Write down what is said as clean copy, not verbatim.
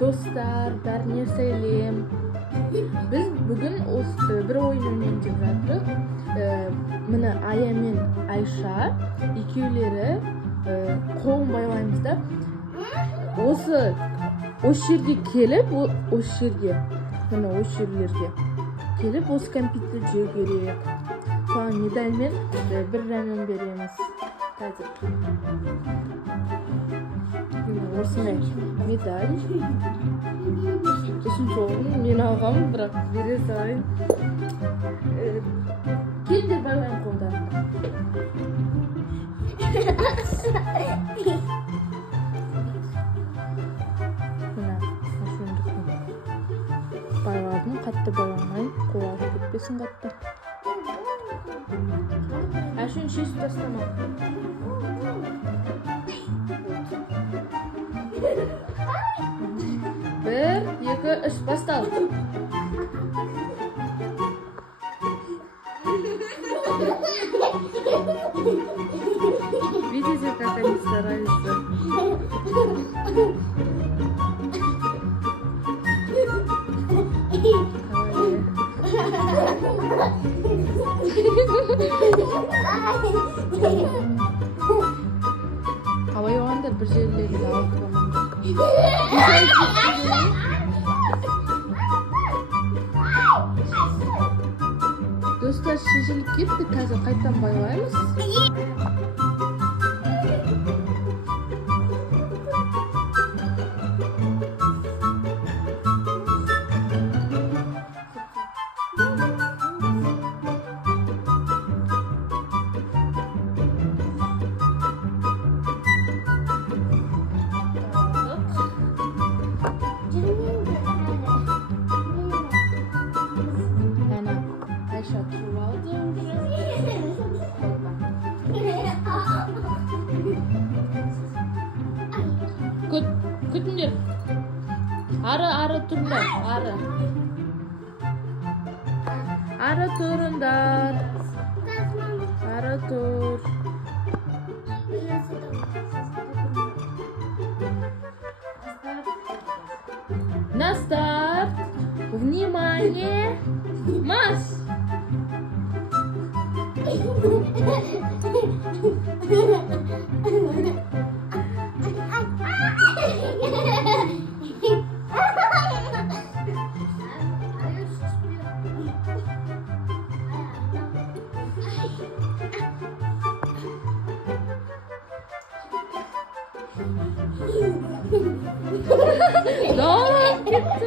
Dostlar, bәріне сәлем. Biz bugün bir oyun oynayıp жатырық. Міне Ая мен Айша екеулері қолын байлаймыз да. Осы жерге келіп, осы жерге, міне осы жерлерге келіп, осы кәмпитті жеу керек. Соған медальмен бір рамен береміз. Қазір. Осындай медаль. Үшінші орын мен алғам, бірақ бере салайын. Келдер байлайын қолдарында. Мына ашуындықпен байладым, қатты байламайын, қолағы кетпесін қатты. Ашуын шешіп тастама. Bir, iki, üç, бастал. Видите, как они стараются? Havayı o anda bir yerlerinde alıp Dostlar şişilip gitti, қазір қайттан байлаймыз. Күтіңдер. Ары тұрыңдар. Ары тұрыңдар. Ары тұр. На старт. Внимание. Марш. Doğru gitti.